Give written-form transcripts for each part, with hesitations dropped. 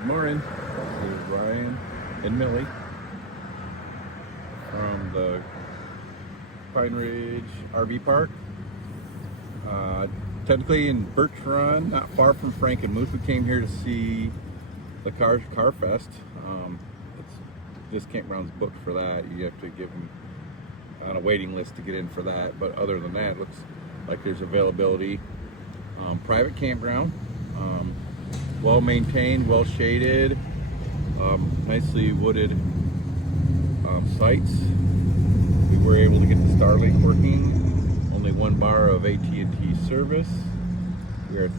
Good morning. This is Ryan and Millie from the Pine Ridge RV Park. Technically in Birch Run, not far from Frankenmuth. We came here to see the Car Fest. This campground's booked for that. You have to give them on a waiting list to get in for that. But other than that, it looks like there's availability. Private campground. Well maintained, well shaded, nicely wooded sites. We were able to get the Starlink working. Only 1 bar of AT&T service. We are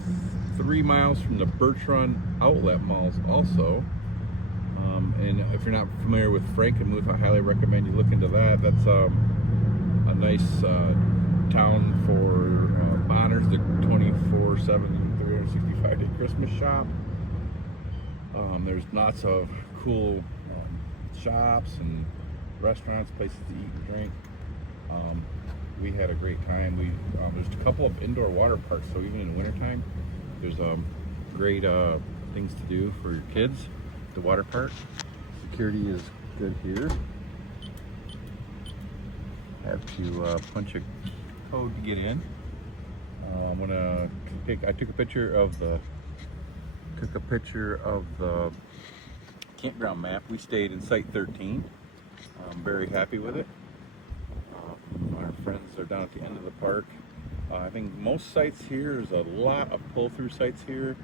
3 miles from the Birch Run outlet malls also. And if you're not familiar with Frankenmuth, I highly recommend you look into that. That's a nice town for Bonners, the 24/7 365-day Christmas shop. There's lots of cool shops and restaurants, places to eat and drink. We had a great time. There's a couple of indoor water parks, so even in the wintertime, there's great things to do for your kids at the water park. Security is good here. Have to punch a code to get in. I took a picture of the campground map. We stayed in Site 13. I'm very happy with it. Our friends are down at the end of the park. I think most sites here, there's a lot of pull-through sites here.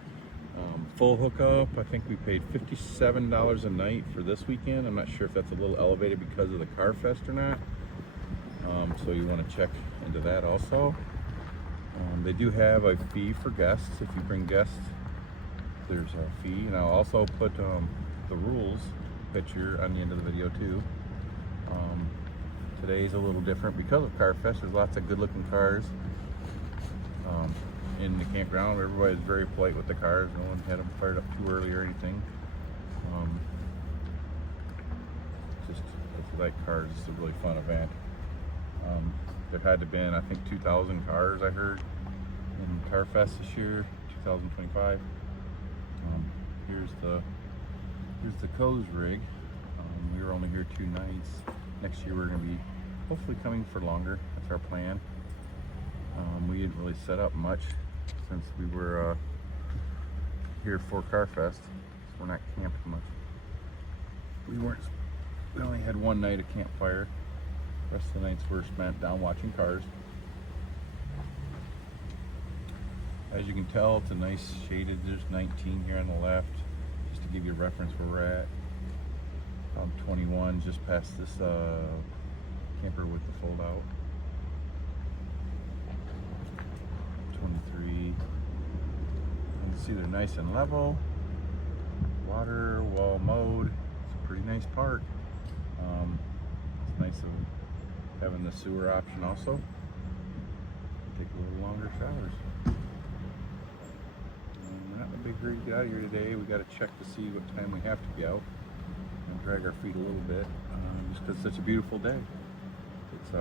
Full hookup. I think we paid $57 a night for this weekend. I'm not sure if that's a little elevated because of the Car Fest or not. So you want to check into that also. They do have a fee for guests. If you bring guests, there's a fee. And I'll also put the rules picture on the end of the video too. Today's a little different because of Car Fest. There's lots of good looking cars in the campground. Everybody's very polite with the cars. No one had them fired up too early or anything. Just if you like cars, it's a really fun event. There had to have been, I think, 2,000 cars I heard in Car Fest this year, 2025. Here's the Co's rig. We were only here 2 nights. Next year we're going to be hopefully coming for longer. That's our plan. We didn't really set up much since we were here for Car Fest, so we're not camping much. We only had 1 night of campfire. The rest of the nights were spent down watching cars. As you can tell, it's a nice shaded. There's 19 here on the left, just to give you a reference where we're at. 21 just past this camper with the fold out. 23. You can see they're nice and level. Water, well mowed. It's a pretty nice park. It's nice of having the sewer option also. Take a little longer showers. We're not in a big hurry to get out of here today. We got to check to see what time we have to be out and drag our feet a little bit, just because it's such a beautiful day. It's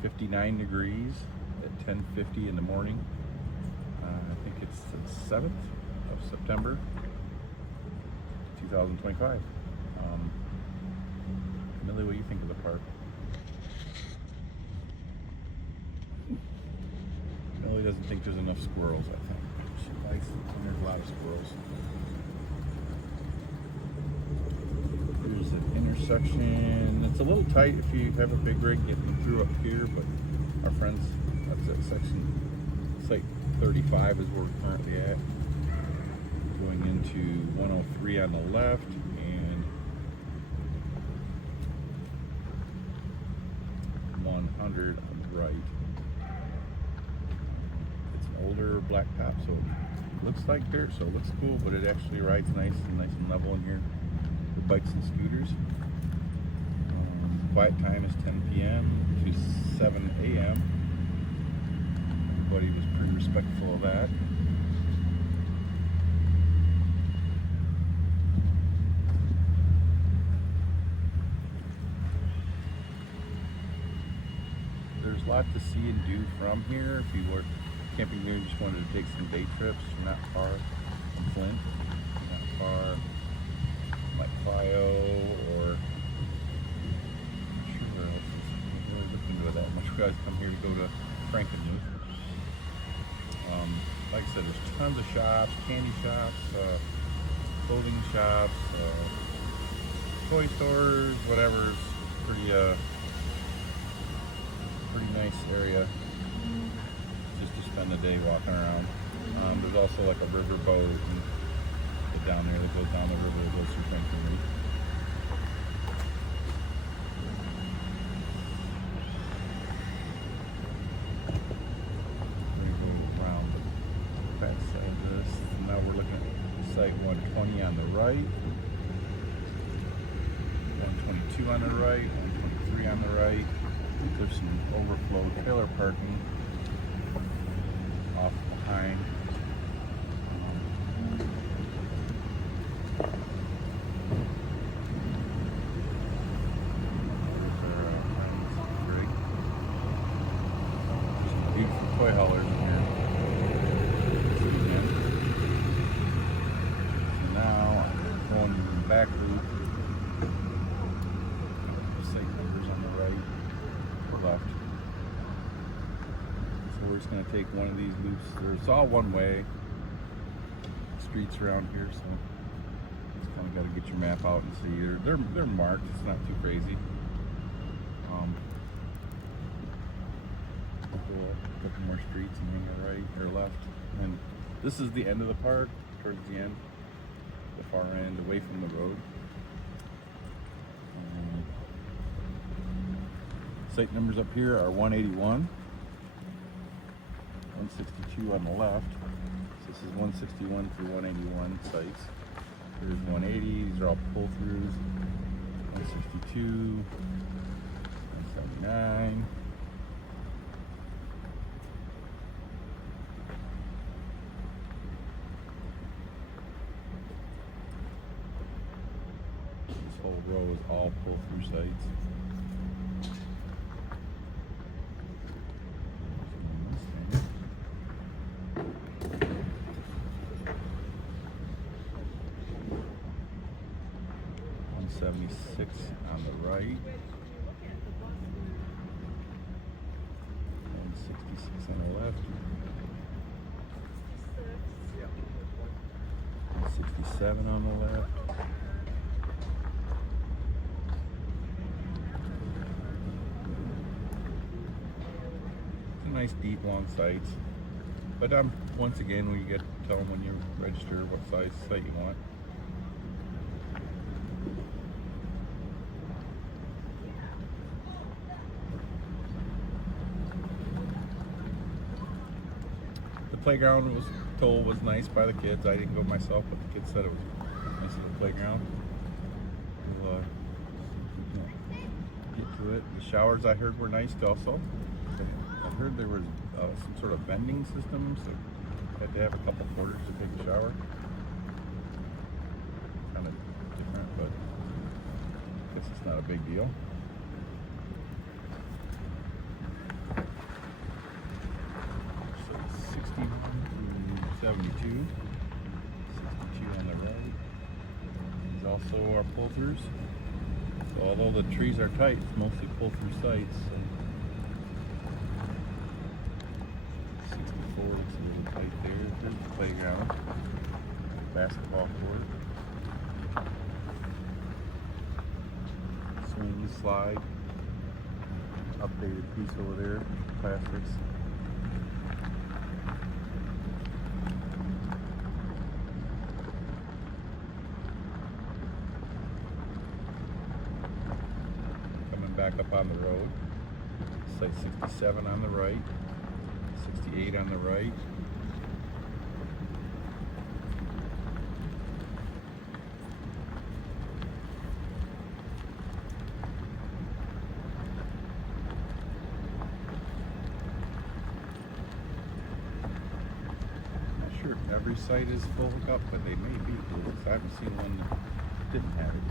59 degrees at 10:50 in the morning. I think it's the 7th of September 2025. Millie, what do you think of the park? Millie doesn't think there's enough squirrels, I think. She likes it when there's a lot of squirrels. Here's the intersection. It's a little tight if you have a big rig getting through up here, but our friends, that's it, section Site 35 is where we're currently at. Going into 103 on the left and 100 on the right. It's an older blacktop, so it looks like dirt, so it looks cool, but it actually rides nice and level in here for bikes and scooters. Quiet time is 10 p.m. to 7 a.m. Everybody was pretty respectful of that. There's a lot to see and do from here. If you were camping here and just wanted to take some day trips, you're not far from Flint, not far, like Clio or I'm not sure where else. I really looked into it that much. You guys come here to go to Frankenmuth. Like I said, there's tons of shops, candy shops, clothing shops, toy stores, whatever. It's pretty nice area just to spend the day walking around. There's also like a river boat and down there that goes down the river that goes through Frankenmuth. Now we're looking at site 120 on the right, 122 on the right, 123 on the right. There's some overflow trailer parking off behind. Just beautiful toy haulers in here. Back loop. Site numbers on the right or left. So we're just going to take one of these loops. It's all one way streets around here, so just kind of got to get your map out and see. They're marked. It's not too crazy. Go a couple more streets and hang a right or left. And this is the end of the park. Towards the end. The far end, away from the road. Site numbers up here are 181, 162 on the left. So this is 161 through 181 sites. Here's 180, these are all pull-throughs. 162, 179. Whole row is all pull-through sites. $176 on the right. $166 on the left. $167 on the left. Nice deep long sites, but once again when you tell them when you register what size site you want. The playground was told was nice by the kids. I didn't go myself, but the kids said it was a nice little playground. We'll get to it. The showers I heard were nice also. I heard there was some sort of vending system, so you had to have a couple quarters to take a shower. Kind of different, but I guess it's not a big deal. So 61 through 72. 62 on the right. These also are pull-throughs. So although the trees are tight, it's mostly pull-through sites. So looks a little tight there. There's the playground, basketball court, swing, slide, updated piece over there, plastics. Coming back up on the road, site 67 on the right. 68 on the right. Not sure if every site is full hookup, but they may be. I haven't seen one that didn't have it.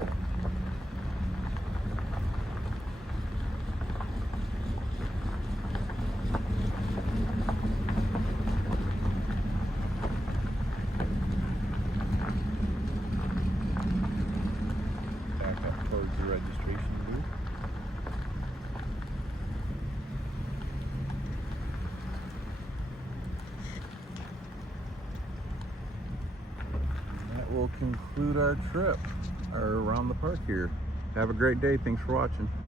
reservation booth. That will conclude our trip around the park here. Have a great day. Thanks for watching.